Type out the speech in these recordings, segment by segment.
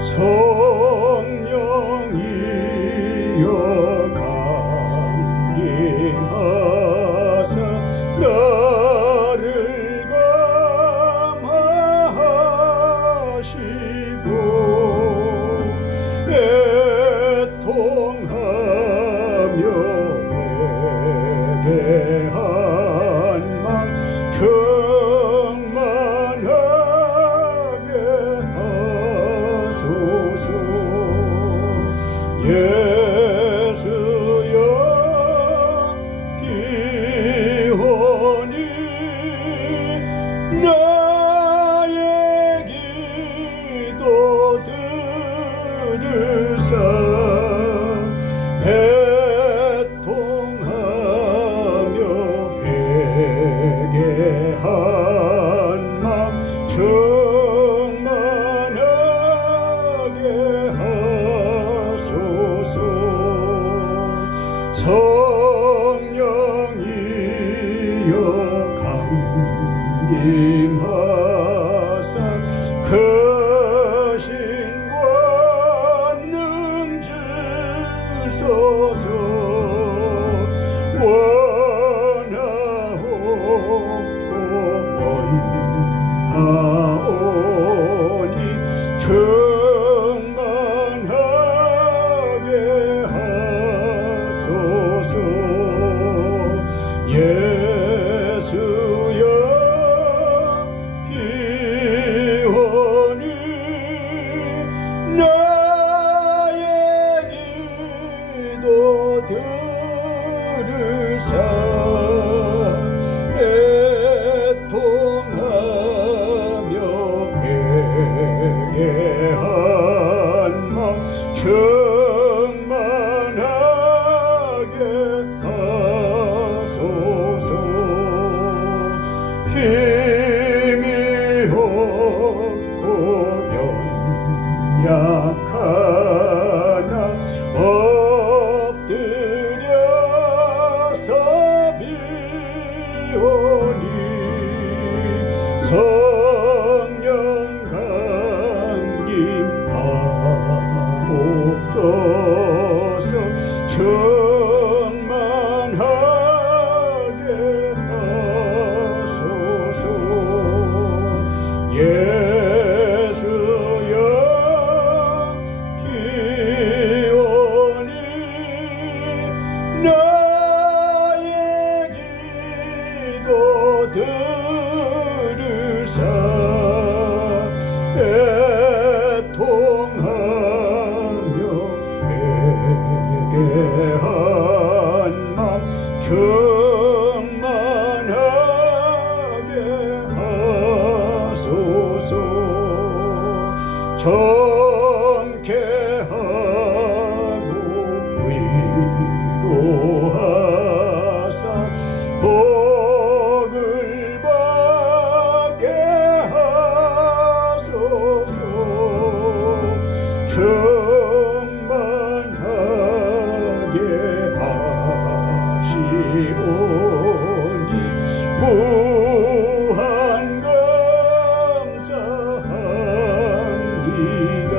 성령이여 강림하사 나를 감화하시고 애통하며 회개한 맘 충만하게 하소서. 예수여 기원이 나의 기도 들으사 애통하며 회개한 맘 충만하게 하소서. 성령이여 강림하사 크신 권능 주소서. 원하옵고 원하오니 충만하게 하소서. 예수여 기원이 나의 기도 들으사 애통하며 회개한 맘 충만하게 하소서. 힘이 없고 연약하나 엎드려서 비오니 성령 강림하옵소서. 충만하게 하소서. 예수여 기원이 나의 기도 들으사 애통하며 회개한 맘 충만하게 하소서. 정케하고 위로하사 복을 받게 하소서. 충만하게 하시오니 무한 감사합니다.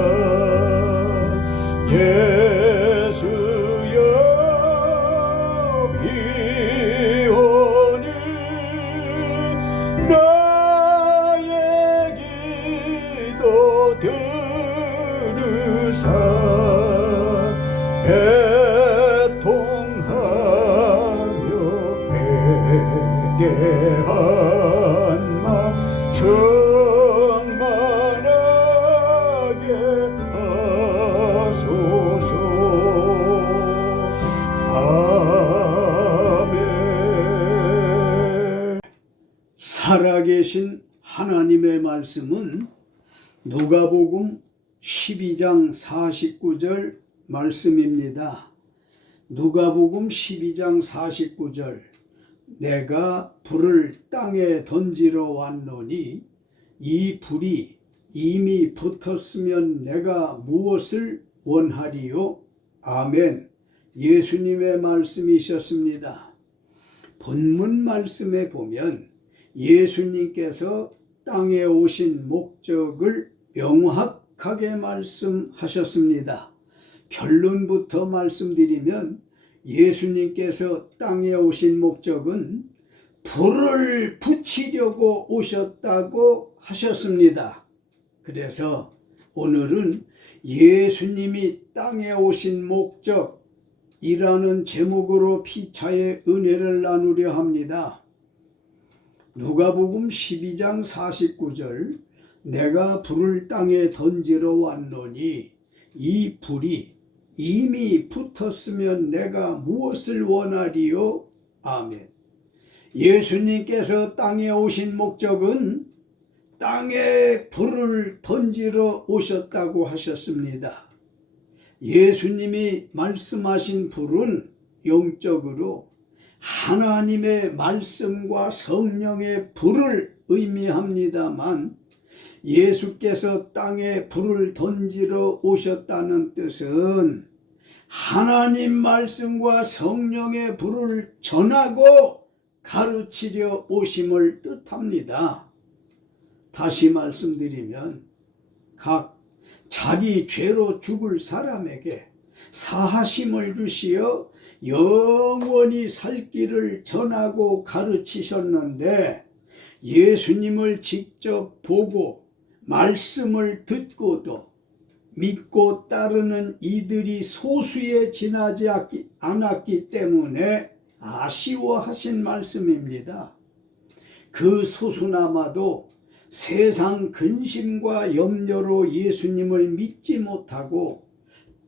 예수여 기원이 나의 기도 들으사 애통하며 회개한 맘 충만하게 하소서. 아멘. 살아계신 하나님의 말씀은 누가복음 12장 49절 말씀입니다. 누가복음 12장 49절 내가 불을 땅에 던지러 왔노니 이 불이 이미 붙었으면 내가 무엇을 원하리요? 아멘. 예수님의 말씀이셨습니다. 본문 말씀에 보면 예수님께서 땅에 오신 목적을 명확하게 정확하게 말씀하셨습니다. 결론부터 말씀드리면 예수님께서 땅에 오신 목적은 불을 붙이려고 오셨다고 하셨습니다. 그래서 오늘은 예수님이 땅에 오신 목적이라는 제목으로 피차의 은혜를 나누려 합니다. 누가복음 12장 49절 내가 불을 땅에 던지러 왔노니 이 불이 이미 붙었으면 내가 무엇을 원하리요? 아멘. 예수님께서 땅에 오신 목적은 땅에 불을 던지러 오셨다고 하셨습니다. 예수님이 말씀하신 불은 영적으로 하나님의 말씀과 성령의 불을 의미합니다만 예수께서 땅에 불을 던지러 오셨다는 뜻은 하나님 말씀과 성령의 불을 전하고 가르치려 오심을 뜻합니다. 다시 말씀드리면 각 자기 죄로 죽을 사람에게 사하심을 주시어 영원히 살 길을 전하고 가르치셨는데 예수님을 직접 보고 말씀을 듣고도 믿고 따르는 이들이 소수에 지나지 않았기 때문에 아쉬워하신 말씀입니다. 그 소수나마도 세상 근심과 염려로 예수님을 믿지 못하고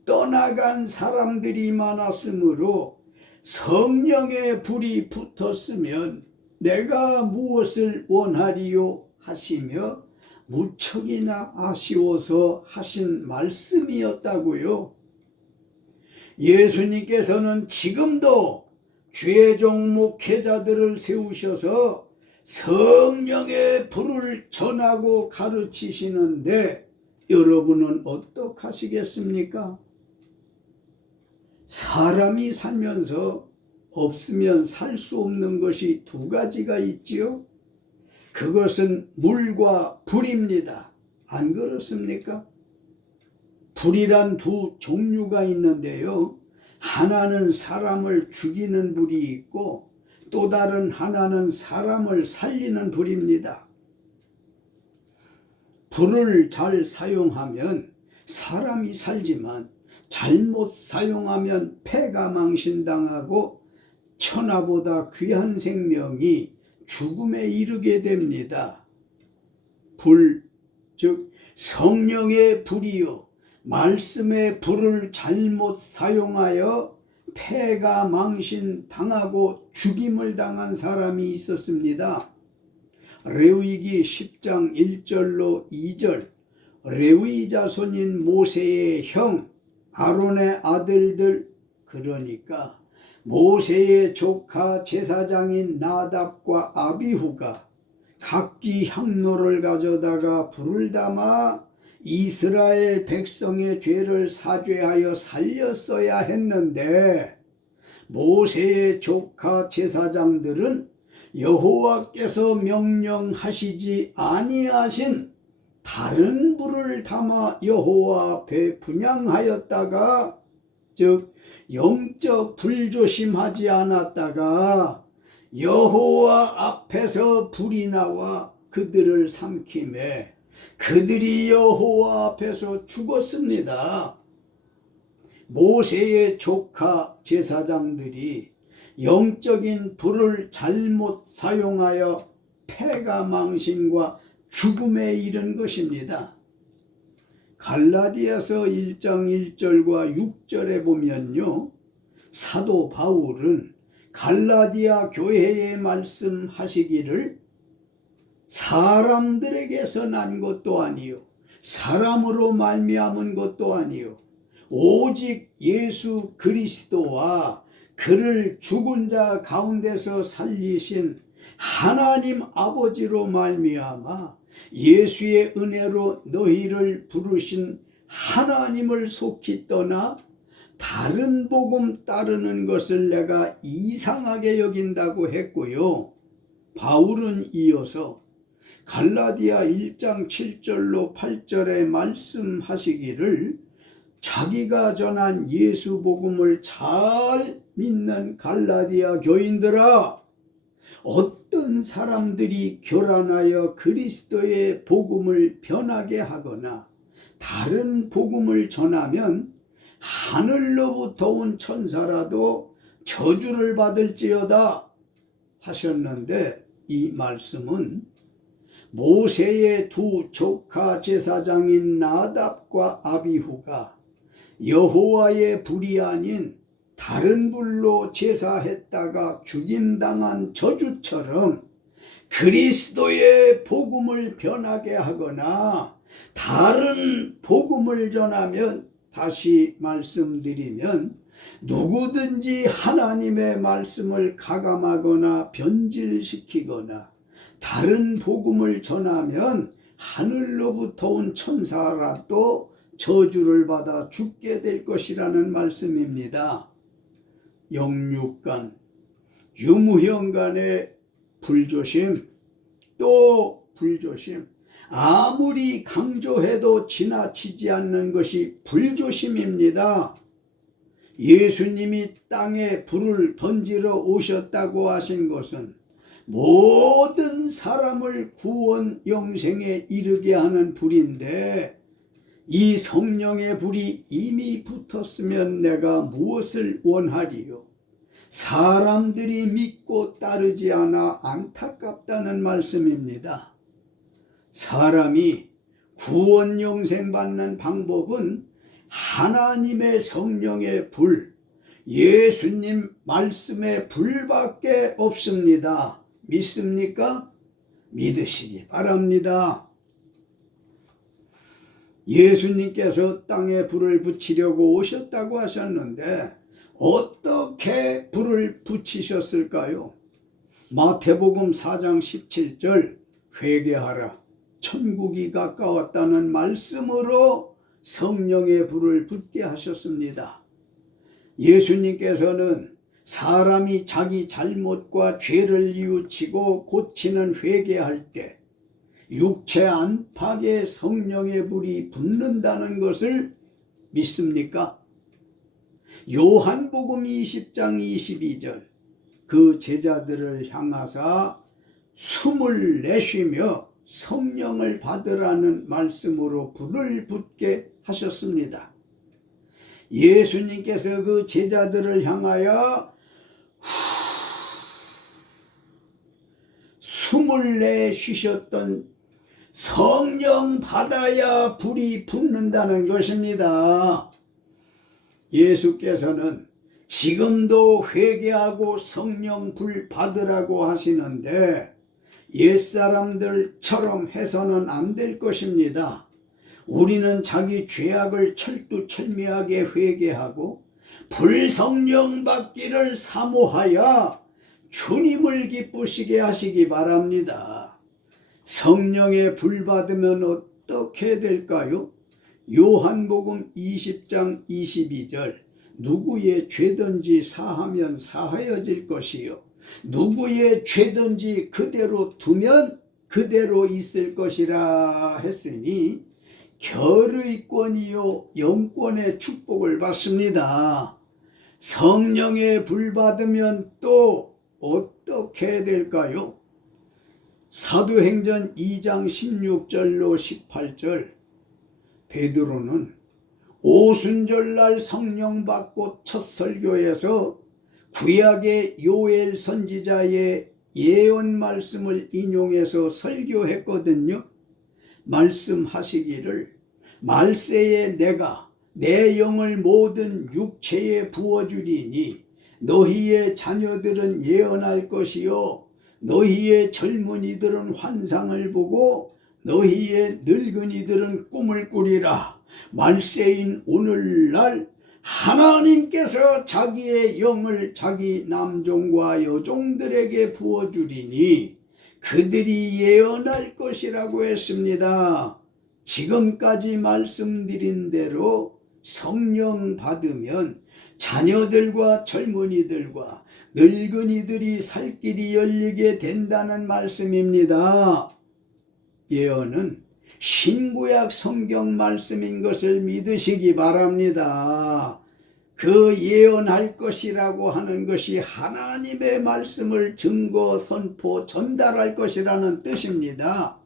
떠나간 사람들이 많았으므로 성령의 불이 붙었으면 내가 무엇을 원하리요 하시며 무척이나 아쉬워서 하신 말씀이었다고요. 예수님께서는 지금도 죄종 목회자들을 세우셔서 성령의 불을 전하고 가르치시는데 여러분은 어떡하시겠습니까? 사람이 살면서 없으면 살 수 없는 것이 두 가지가 있지요. 그것은 물과 불입니다. 안 그렇습니까? 불이란 두 종류가 있는데요. 하나는 사람을 죽이는 불이 있고 또 다른 하나는 사람을 살리는 불입니다. 불을 잘 사용하면 사람이 살지만 잘못 사용하면 폐가 망신당하고 천하보다 귀한 생명이 죽음에 이르게 됩니다. 불, 즉 성령의 불이요 말씀의 불을 잘못 사용하여 폐가 망신당하고 죽임을 당한 사람이 있었습니다. 레위기 10장 1절로 2절 레위 자손인 모세의 형 아론의 아들들, 그러니까 모세의 조카 제사장인 나답과 아비후가 각기 향로를 가져다가 불을 담아 이스라엘 백성의 죄를 사죄하여 살렸어야 했는데 모세의 조카 제사장들은 여호와께서 명령하시지 아니하신 다른 불을 담아 여호와 앞에 분향하였다가, 즉 영적 불조심하지 않았다가 여호와 앞에서 불이 나와 그들을 삼키매 그들이 여호와 앞에서 죽었습니다. 모세의 조카 제사장들이 영적인 불을 잘못 사용하여 폐가 망신과 죽음에 이른 것입니다. 갈라디아서 1장 1절과 6절에 보면요, 사도 바울은 갈라디아 교회에 말씀하시기를 사람들에게서 난 것도 아니요 사람으로 말미암은 것도 아니요 오직 예수 그리스도와 그를 죽은 자 가운데서 살리신 하나님 아버지로 말미암아 예수의 은혜로 너희를 부르신 하나님을 속히 떠나 다른 복음 따르는 것을 내가 이상하게 여긴다고 했고요. 바울은 이어서 갈라디아 1장 7절로 8절에 말씀하시기를 자기가 전한 예수 복음을 잘 믿는 갈라디아 교인들아, 어떤 사람들이 교란하여 그리스도의 복음을 변하게 하거나 다른 복음을 전하면 하늘로부터 온 천사라도 저주를 받을지어다 하셨는데, 이 말씀은 모세의 두 조카 제사장인 나답과 아비후가 여호와의 불이 아닌 다른 불로 제사했다가 죽임당한 저주처럼 그리스도의 복음을 변하게 하거나 다른 복음을 전하면, 다시 말씀드리면 누구든지 하나님의 말씀을 가감하거나 변질시키거나 다른 복음을 전하면 하늘로부터 온 천사라도 저주를 받아 죽게 될 것이라는 말씀입니다. 영육간, 유무형 간의 불조심, 또 불조심, 아무리 강조해도 지나치지 않는 것이 불조심입니다. 예수님이 땅에 불을 던지러 오셨다고 하신 것은 모든 사람을 구원 영생에 이르게 하는 불인데, 이 성령의 불이 이미 붙었으면 내가 무엇을 원하리요? 사람들이 믿고 따르지 않아 안타깝다는 말씀입니다. 사람이 구원 영생 받는 방법은 하나님의 성령의 불, 예수님 말씀의 불밖에 없습니다. 믿습니까? 믿으시기 바랍니다. 예수님께서 땅에 불을 붙이려고 오셨다고 하셨는데 어떻게 불을 붙이셨을까요? 마태복음 4장 17절, 회개하라, 천국이 가까웠다는 말씀으로 성령의 불을 붙게 하셨습니다. 예수님께서는 사람이 자기 잘못과 죄를 뉘우치고 고치는 회개할 때 육체 안팎에 성령의 불이 붙는다는 것을 믿습니까? 요한복음 20장 22절, 그 제자들을 향하사 숨을 내쉬며 성령을 받으라는 말씀으로 불을 붙게 하셨습니다. 예수님께서 그 제자들을 향하여 숨을 내쉬셨던 성령 받아야 불이 붙는다는 것입니다. 예수께서는 지금도 회개하고 성령 불 받으라고 하시는데 옛사람들처럼 해서는 안 될 것입니다. 우리는 자기 죄악을 철두철미하게 회개하고 불성령 받기를 사모하여 주님을 기쁘시게 하시기 바랍니다. 성령의 불 받으면 어떻게 될까요? 요한복음 20장 22절, 누구의 죄든지 사하면 사하여질 것이요 누구의 죄든지 그대로 두면 그대로 있을 것이라 했으니 결의권이요 영권의 축복을 받습니다. 성령의 불 받으면 또 어떻게 될까요? 사도행전 2장 16절로 18절, 베드로는 오순절날 성령 받고 첫 설교에서 구약의 요엘 선지자의 예언 말씀을 인용해서 설교했거든요. 말씀하시기를 말세에 내가 내 영을 모든 육체에 부어주리니 너희의 자녀들은 예언할 것이요 너희의 젊은이들은 환상을 보고 너희의 늙은이들은 꿈을 꾸리라. 말세인 오늘날 하나님께서 자기의 영을 자기 남종과 여종들에게 부어주리니 그들이 예언할 것이라고 했습니다. 지금까지 말씀드린 대로 성령 받으면 자녀들과 젊은이들과 늙은이들이 살 길이 열리게 된다는 말씀입니다. 예언은 신구약 성경 말씀인 것을 믿으시기 바랍니다. 그 예언할 것이라고 하는 것이 하나님의 말씀을 증거, 선포, 전달할 것이라는 뜻입니다.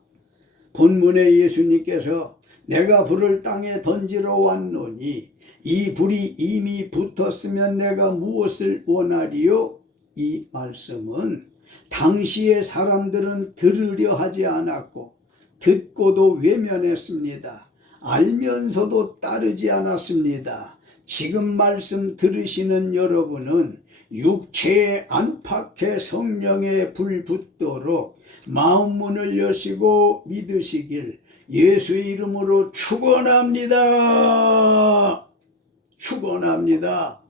본문에 예수님께서 내가 불을 땅에 던지러 왔노니 이 불이 이미 붙었으면 내가 무엇을 원하리요? 이 말씀은 당시의 사람들은 들으려 하지 않았고 듣고도 외면했습니다. 알면서도 따르지 않았습니다. 지금 말씀 들으시는 여러분은 육체에 안팎에 성령의 불 붙도록 마음 문을 여시고 믿으시길 예수의 이름으로 축원합니다. 축원합니다.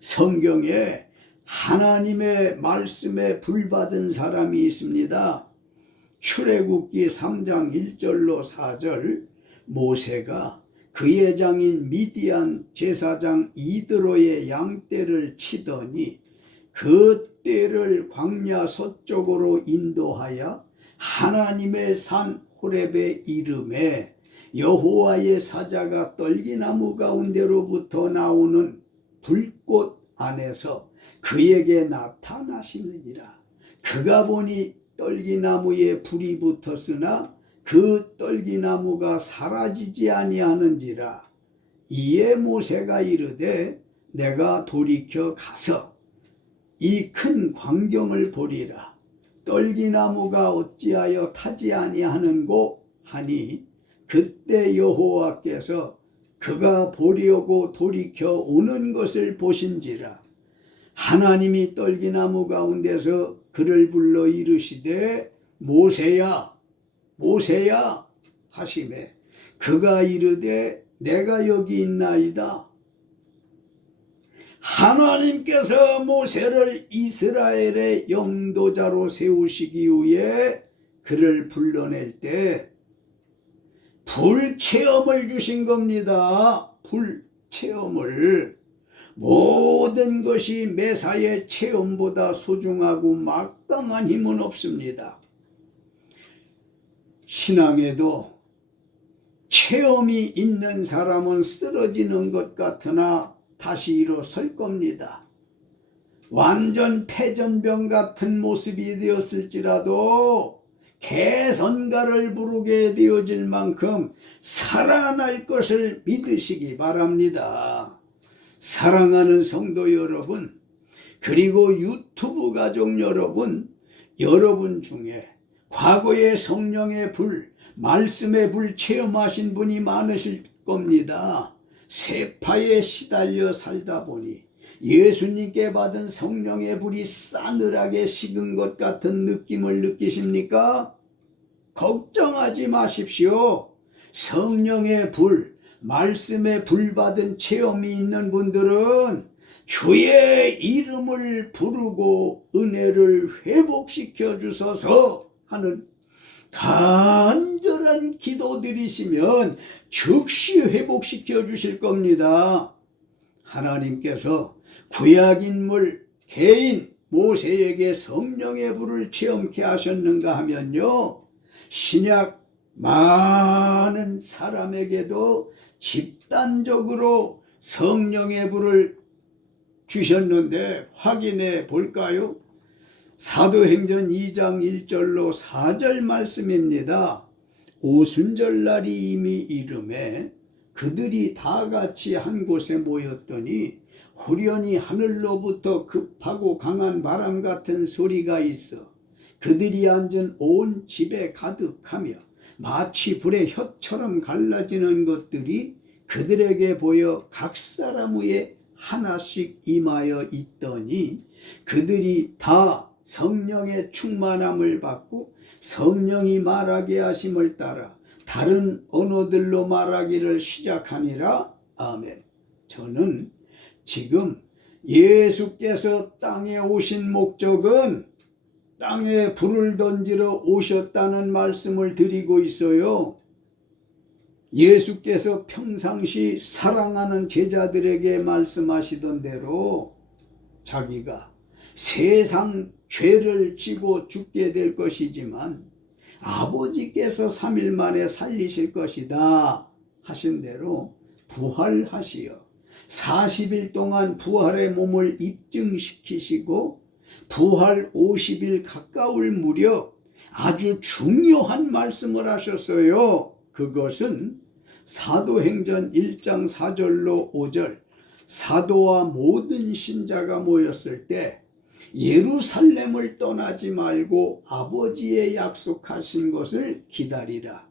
성경에 하나님의 말씀에 불받은 사람이 있습니다. 출애굽기 3장 1절로 4절 모세가 그의 장인 미디안 제사장 이드로의 양떼를 치더니 그 떼를 광야 서쪽으로 인도하여 하나님의 산 호렙에 이름에 여호와의 사자가 떨기나무 가운데로부터 나오는 불꽃 안에서 그에게 나타나시느니라. 그가 보니 떨기나무에 불이 붙었으나 그 떨기나무가 사라지지 아니하는지라. 이에 모세가 이르되 내가 돌이켜 가서 이 큰 광경을 보리라. 떨기나무가 어찌하여 타지 아니하는고 하니 그때 여호와께서 그가 보려고 돌이켜 오는 것을 보신지라. 하나님이 떨기나무 가운데서 그를 불러 이르시되 모세야 모세야 하시매 그가 이르되 내가 여기 있나이다. 하나님께서 모세를 이스라엘의 영도자로 세우시기 위해 그를 불러낼 때 불체험을 주신 겁니다. 불체험을. 모든 것이 매사의 체험보다 소중하고 막강한 힘은 없습니다. 신앙에도 체험이 있는 사람은 쓰러지는 것 같으나 다시 일어설 겁니다. 완전 패전병 같은 모습이 되었을지라도 개선가를 부르게 되어질 만큼 살아날 것을 믿으시기 바랍니다. 사랑하는 성도 여러분, 그리고 유튜브 가족 여러분, 여러분 중에 과거의 성령의 불, 말씀의 불 체험하신 분이 많으실 겁니다. 세파에 시달려 살다 보니 예수님께 받은 성령의 불이 싸늘하게 식은 것 같은 느낌을 느끼십니까? 걱정하지 마십시오. 성령의 불, 말씀의 불 받은 체험이 있는 분들은 주의 이름을 부르고 은혜를 회복시켜 주소서 하는 간절한 기도 드리시면 즉시 회복시켜 주실 겁니다. 하나님께서 구약 인물 개인 모세에게 성령의 불을 체험케 하셨는가 하면요, 신약 많은 사람에게도 집단적으로 성령의 불을 주셨는데 확인해 볼까요? 사도행전 2장 1절로 4절 말씀입니다. 오순절날이 이미 이름에 그들이 다 같이 한 곳에 모였더니 후련히 하늘로부터 급하고 강한 바람 같은 소리가 있어 그들이 앉은 온 집에 가득하며 마치 불의 혀처럼 갈라지는 것들이 그들에게 보여 각 사람 위에 하나씩 임하여 있더니 그들이 다 성령의 충만함을 받고 성령이 말하게 하심을 따라 다른 언어들로 말하기를 시작하니라. 아멘. 저는 지금 예수께서 땅에 오신 목적은 땅에 불을 던지러 오셨다는 말씀을 드리고 있어요. 예수께서 평상시 사랑하는 제자들에게 말씀하시던 대로 자기가 세상 죄를 지고 죽게 될 것이지만 아버지께서 3일 만에 살리실 것이다 하신 대로 부활하시어 40일 동안 부활의 몸을 입증시키시고 부활 50일 가까울 무렵 아주 중요한 말씀을 하셨어요. 그것은 사도행전 1장 4절로 5절, 사도와 모든 신자가 모였을 때 예루살렘을 떠나지 말고 아버지의 약속하신 것을 기다리라.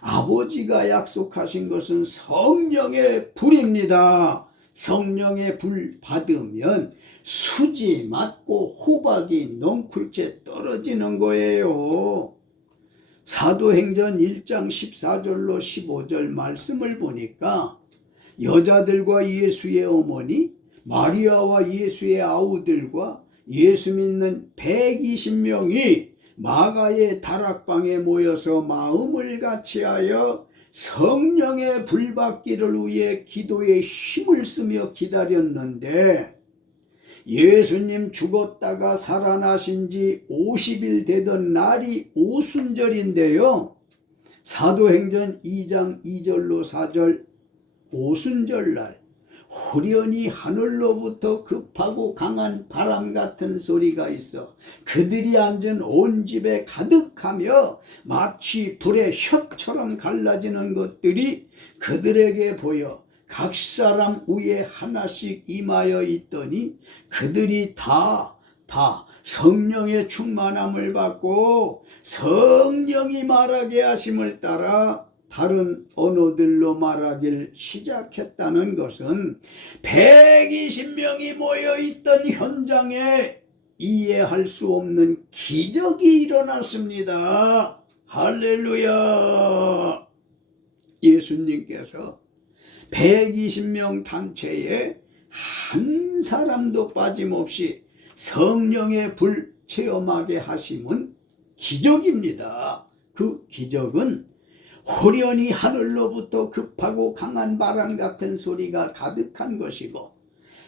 아버지가 약속하신 것은 성령의 불입니다. 성령의 불 받으면 수지 맞고 호박이 넝쿨째 떨어지는 거예요. 사도행전 1장 14절로 15절 말씀을 보니까 여자들과 예수의 어머니 마리아와 예수의 아우들과 예수 믿는 120명이 마가의 다락방에 모여서 마음을 같이하여 성령의 불받기를 위해 기도에 힘을 쓰며 기다렸는데 예수님 죽었다가 살아나신 지 50일 되던 날이 오순절인데요. 사도행전 2장 2절로 4절 오순절날 호련히 하늘로부터 급하고 강한 바람 같은 소리가 있어 그들이 앉은 온 집에 가득하며 마치 불의 혀처럼 갈라지는 것들이 그들에게 보여 각 사람 위에 하나씩 임하여 있더니 그들이 다 성령의 충만함을 받고 성령이 말하게 하심을 따라 다른 언어들로 말하길 시작했다는 것은 120명이 모여있던 현장에 이해할 수 없는 기적이 일어났습니다. 할렐루야. 예수님께서 120명 단체에 한 사람도 빠짐없이 성령의 불 체험하게 하심은 기적입니다. 그 기적은 호련히 하늘로부터 급하고 강한 바람 같은 소리가 가득한 것이고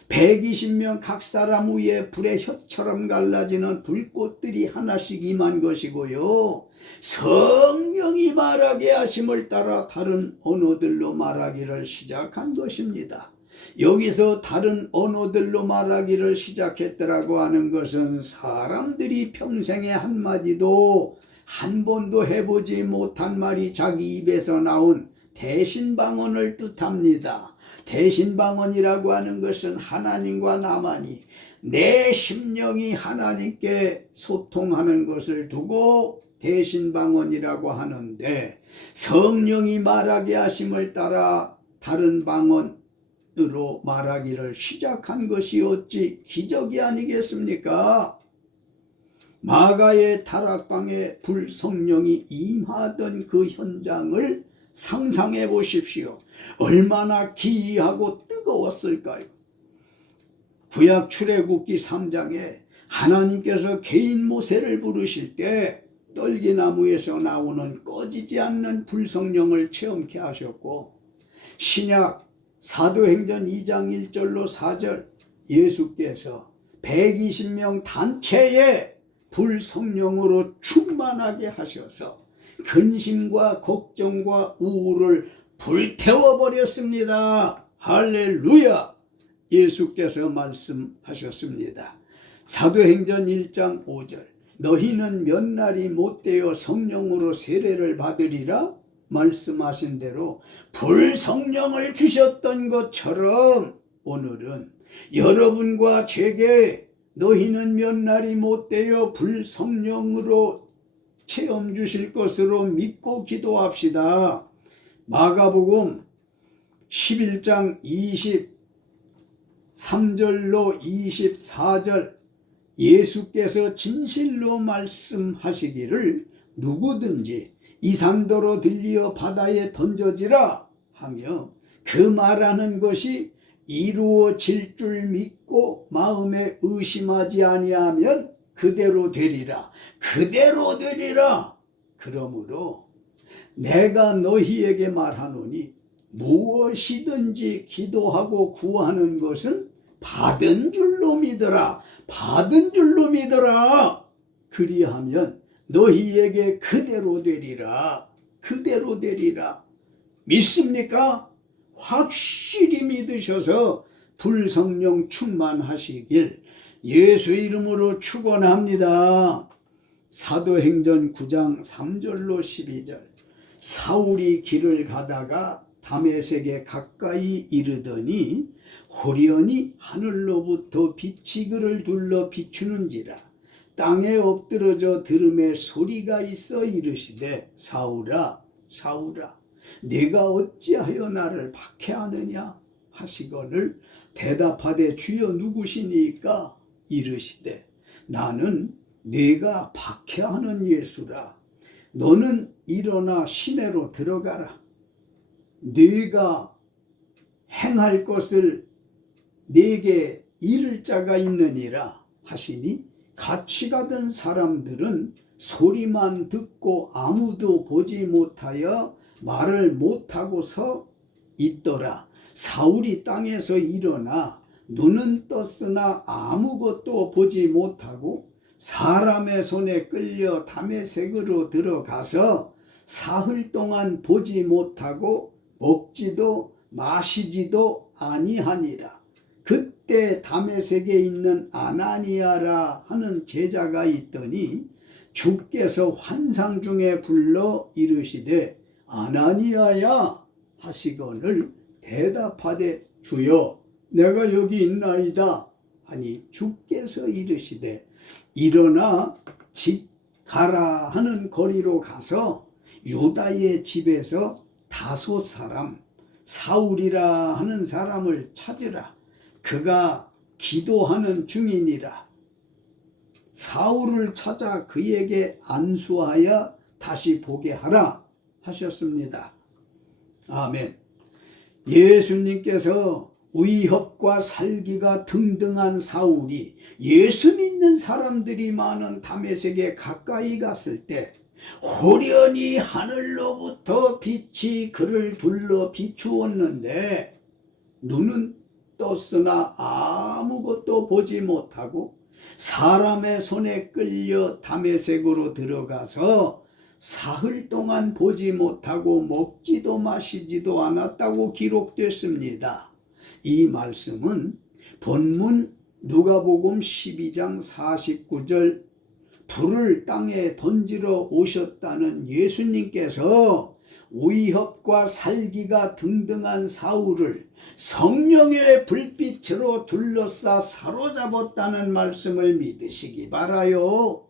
120명 각 사람 위에 불의 혀처럼 갈라지는 불꽃들이 하나씩 임한 것이고요. 성령이 말하게 하심을 따라 다른 언어들로 말하기를 시작한 것입니다. 여기서 다른 언어들로 말하기를 시작했더라고 하는 것은 사람들이 평생에 한마디도 한 번도 해보지 못한 말이 자기 입에서 나온 대신방언을 뜻합니다. 대신방언이라고 하는 것은 하나님과 나만이 내 심령이 하나님께 소통하는 것을 두고 대신방언이라고 하는데 성령이 말하게 하심을 따라 다른 방언으로 말하기를 시작한 것이 어찌 기적이 아니겠습니까? 마가의 다락방에 불성령이 임하던 그 현장을 상상해 보십시오. 얼마나 기이하고 뜨거웠을까요? 구약 출애굽기 3장에 하나님께서 개인 모세를 부르실 때 떨기나무에서 나오는 꺼지지 않는 불성령을 체험케 하셨고 신약 사도행전 2장 1절로 4절 예수께서 120명 단체에 불성령으로 충만하게 하셔서 근심과 걱정과 우울을 불태워버렸습니다. 할렐루야. 예수께서 말씀하셨습니다. 사도행전 1장 5절 너희는 몇 날이 못되어 성령으로 세례를 받으리라 말씀하신 대로 불성령을 주셨던 것처럼 오늘은 여러분과 제게 너희는 몇 날이 못되어 불성령으로 체험 주실 것으로 믿고 기도합시다. 마가복음 11장 23절로 24절 예수께서 진실로 말씀하시기를 누구든지 이 산더러 들리어 바다에 던져지라 하며 그 말하는 것이 이루어질 줄 믿고 마음에 의심하지 아니하면 그대로 되리라. 그대로 되리라. 그러므로 내가 너희에게 말하노니 무엇이든지 기도하고 구하는 것은 받은 줄로 믿으라. 받은 줄로 믿으라. 그리하면 너희에게 그대로 되리라. 그대로 되리라. 믿습니까? 확실히 믿으셔서 불성령 충만하시길 예수 이름으로 축원합니다. 사도행전 9장 3절로 12절. 사울이 길을 가다가 다메섹에 가까이 이르더니 호련히 하늘로부터 빛이 그를 둘러 비추는지라. 땅에 엎드러져 들음에 소리가 있어 이르시되 사울아 사울아 네가 어찌하여 나를 박해하느냐 하시거늘 대답하되 주여 누구시니까 이르시되 나는 네가 박해하는 예수라. 너는 일어나 시내로 들어가라. 네가 행할 것을 네게 이를 자가 있느니라 하시니 같이 가던 사람들은 소리만 듣고 아무도 보지 못하여 말을 못하고 서 있더라. 사울이 땅에서 일어나 눈은 떴으나 아무것도 보지 못하고 사람의 손에 끌려 다메섹으로 들어가서 사흘 동안 보지 못하고 먹지도 마시지도 아니하니라. 그때 다메섹에 있는 아나니아라 하는 제자가 있더니 주께서 환상 중에 불러 이르시되 아나니아야 하시거늘 대답하되 주여 내가 여기 있나이다 하니 주께서 이르시되 일어나 집 가라 하는 거리로 가서 유다의 집에서 5 사람 사울이라 하는 사람을 찾으라. 그가 기도하는 중이니라. 사울을 찾아 그에게 안수하여 다시 보게 하라 하셨습니다. 아멘. 예수님께서 위협과 살기가 등등한 사울이 예수 믿는 사람들이 많은 다메섹에 가까이 갔을 때 호련히 하늘로부터 빛이 그를 둘러 비추었는데 눈은 떴으나 아무것도 보지 못하고 사람의 손에 끌려 다메섹으로 들어가서 사흘 동안 보지 못하고 먹지도 마시지도 않았다고 기록됐습니다. 이 말씀은 본문 누가복음 12장 49절 불을 땅에 던지러 오셨다는 예수님께서 위협과 살기가 등등한 사울을 성령의 불빛으로 둘러싸 사로잡았다는 말씀을 믿으시기 바라요.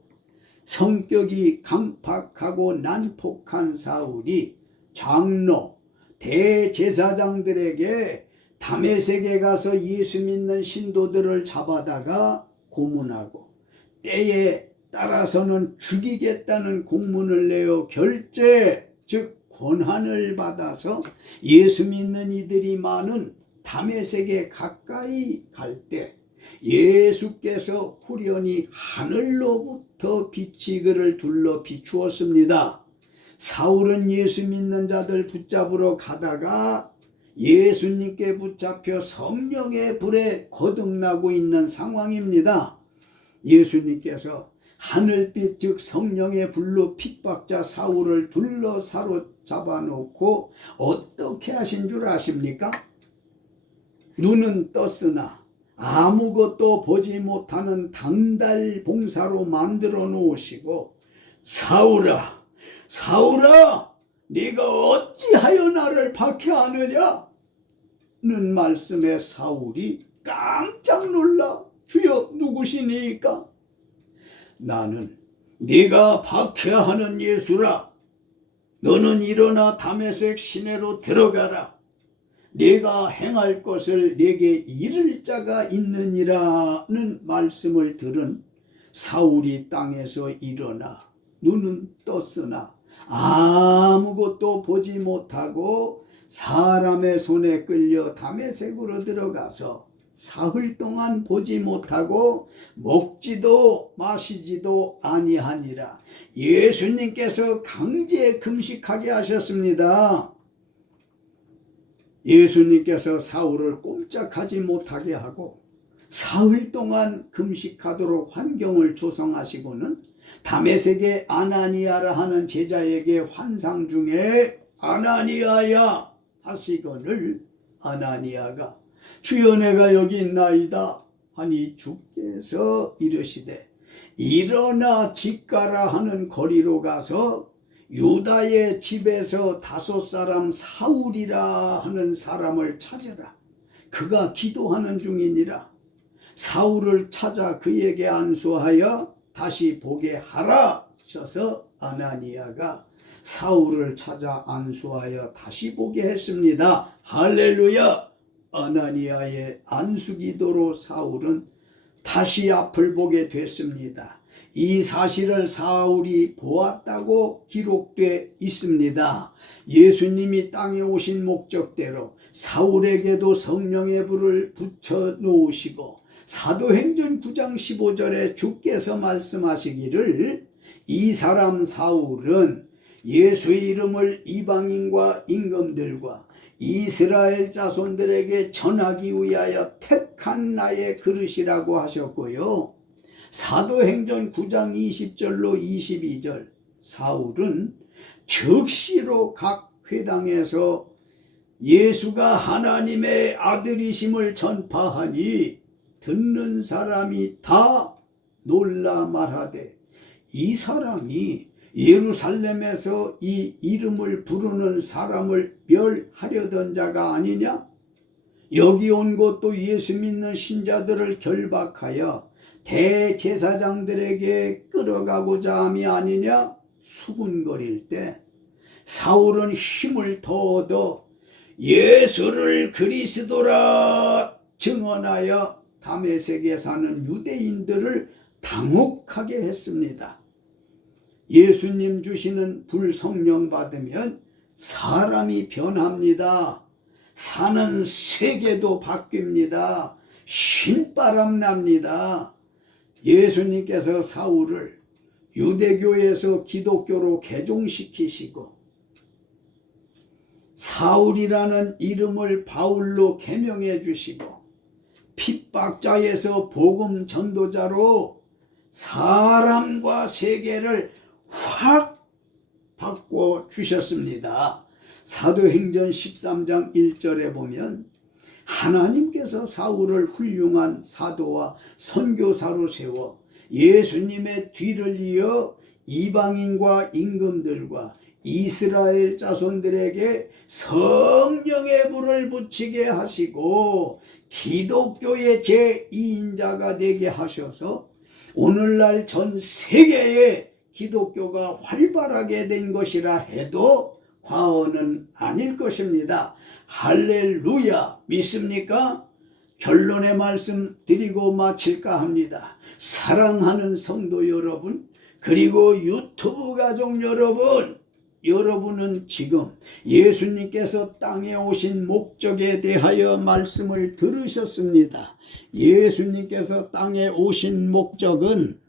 성격이 강팍하고 난폭한 사울이 장로, 대제사장들에게 다메섹에 가서 예수 믿는 신도들을 잡아다가 고문하고 때에 따라서는 죽이겠다는 공문을 내어 결제, 즉 권한을 받아서 예수 믿는 이들이 많은 다메섹에 가까이 갈 때 예수께서 후련히 하늘로부터 빛이 그를 둘러 비추었습니다. 사울은 예수 믿는 자들 붙잡으러 가다가 예수님께 붙잡혀 성령의 불에 거듭나고 있는 상황입니다. 예수님께서 하늘빛 즉 성령의 불로 핍박자 사울을 둘러 사로잡아 놓고 어떻게 하신 줄 아십니까? 눈은 떴으나 아무것도 보지 못하는 당달 봉사로 만들어 놓으시고 사울아 사울아 네가 어찌하여 나를 박해하느냐 는 말씀에 사울이 깜짝 놀라 주여 누구시니까? 나는 네가 박해하는 예수라. 너는 일어나 다메섹 시내로 들어가라. 네가 행할 것을 네게 이를 자가 있느니라는 말씀을 들은 사울이 땅에서 일어나 눈은 떴으나 아무것도 보지 못하고 사람의 손에 끌려 다메섹으로 들어가서 사흘 동안 보지 못하고 먹지도 마시지도 아니하니라. 예수님께서 강제 금식하게 하셨습니다. 예수님께서 사울을 꼼짝하지 못하게 하고 사흘 동안 금식하도록 환경을 조성하시고는 다메섹의 아나니아라 하는 제자에게 환상 중에 아나니아야 하시거늘 아나니아가 주여 내가 여기 있나이다 하니 주께서 이르시되 일어나 집가라 하는 거리로 가서 유다의 집에서 5 사울이라 하는 사람을 찾으라. 그가 기도하는 중이니라. 사울을 찾아 그에게 안수하여 다시 보게 하라 하셔서 아나니아가 사울을 찾아 안수하여 다시 보게 했습니다. 할렐루야. 아나니아의 안수기도로 사울은 다시 앞을 보게 됐습니다. 이 사실을 사울이 보았다고 기록되어 있습니다. 예수님이 땅에 오신 목적대로 사울에게도 성령의 불을 붙여 놓으시고 사도행전 9장 15절에 주께서 말씀하시기를 이 사람 사울은 예수의 이름을 이방인과 임금들과 이스라엘 자손들에게 전하기 위하여 택한 나의 그릇이라고 하셨고요. 사도행전 9장 20절로 22절 사울은 즉시로 각 회당에서 예수가 하나님의 아들이심을 전파하니 듣는 사람이 다 놀라 말하되 이 사람이 예루살렘에서 이 이름을 부르는 사람을 멸하려던 자가 아니냐? 여기 온 것도 예수 믿는 신자들을 결박하여 대제사장들에게 끌어가고자 함이 아니냐? 수군거릴 때 사울은 힘을 더 얻어 예수를 그리스도라 증언하여 다메섹에 사는 유대인들을 당혹하게 했습니다. 예수님 주시는 불성령 받으면 사람이 변합니다. 사는 세계도 바뀝니다. 신바람 납니다. 예수님께서 사울을 유대교에서 기독교로 개종시키시고 사울이라는 이름을 바울로 개명해 주시고 핍박자에서 복음 전도자로 사람과 세계를 확 바꿔 주셨습니다. 사도행전 13장 1절에 보면 하나님께서 사울을 훌륭한 사도와 선교사로 세워 예수님의 뒤를 이어 이방인과 임금들과 이스라엘 자손들에게 성령의 불을 붙이게 하시고 기독교의 제2인자가 되게 하셔서 오늘날 전 세계에 기독교가 활발하게 된 것이라 해도 과언은 아닐 것입니다. 할렐루야. 믿습니까? 결론의 말씀 드리고 마칠까 합니다. 사랑하는 성도 여러분, 그리고 유튜브 가족 여러분, 여러분은 지금 예수님께서 땅에 오신 목적에 대하여 말씀을 들으셨습니다. 예수님께서 땅에 오신 목적은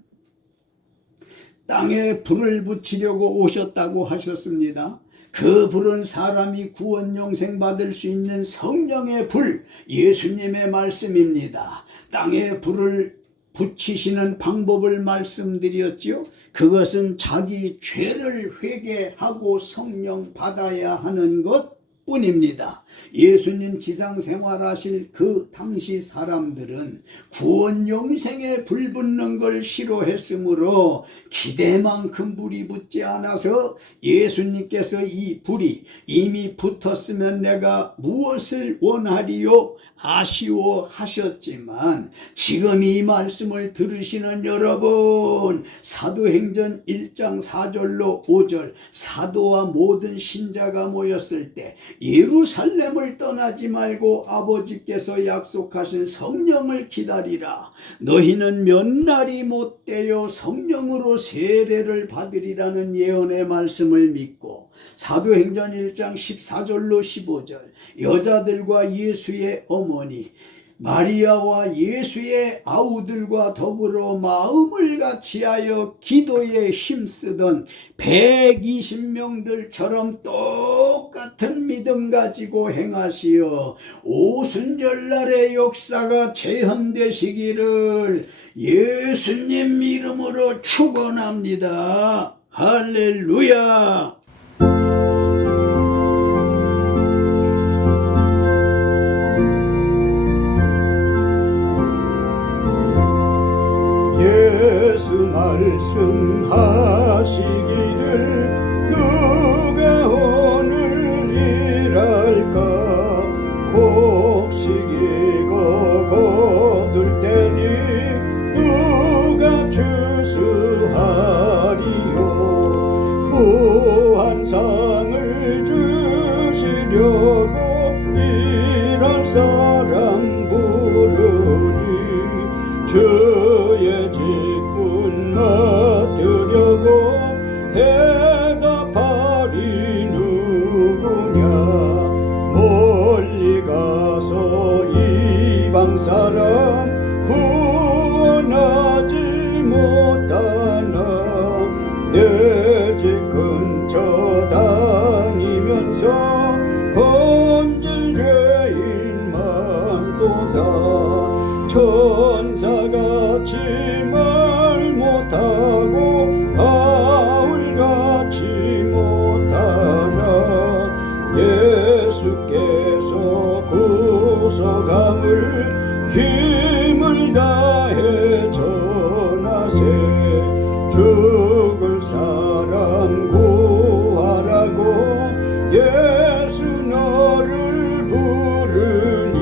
땅에 불을 붙이려고 오셨다고 하셨습니다. 그 불은 사람이 구원 영생 받을 수 있는 성령의 불, 예수님의 말씀입니다. 땅에 불을 붙이시는 방법을 말씀드렸지요. 그것은 자기 죄를 회개하고 성령 받아야 하는 것 뿐입니다. 예수님 지상 생활하실 그 당시 사람들은 구원 영생에 불 붙는 걸 싫어했으므로 기대만큼 불이 붙지 않아서 예수님께서 이 불이 이미 붙었으면 내가 무엇을 원하리요? 아쉬워하셨지만 지금 이 말씀을 들으시는 여러분, 사도행전 1장 4절로 5절 사도와 모든 신자가 모였을 때 예루살렘을 떠나지 말고 아버지께서 약속하신 성령을 기다리라. 너희는 몇 날이 못되어 성령으로 세례를 받으리라는 예언의 말씀을 믿고 사도행전 1장 14절로 15절 여자들과 예수의 어머니 마리아와 예수의 아우들과 더불어 마음을 같이하여 기도에 힘쓰던 120명들처럼 똑같은 믿음 가지고 행하시어 오순절날의 역사가 재현되시기를 예수님 이름으로 축원합니다. 할렐루야. 예수 말씀하시기를 누가 오늘 일할까 곡식이고 거둘 때니 누가 추수하리요 후한상을 주시려고 이런 사람 부르니 주의 직분 맡으려고 대답하리 누구냐 멀리 가서 이방 사람 구원하지 못하나 내 집 근처 다니면서 건질 죄인 많도다 천사같이 말 못하고 바울같이 못하나 예수께서 구속함을 힘을 다해 전하세 죽을 사람 구하라고 예수 너를 부르니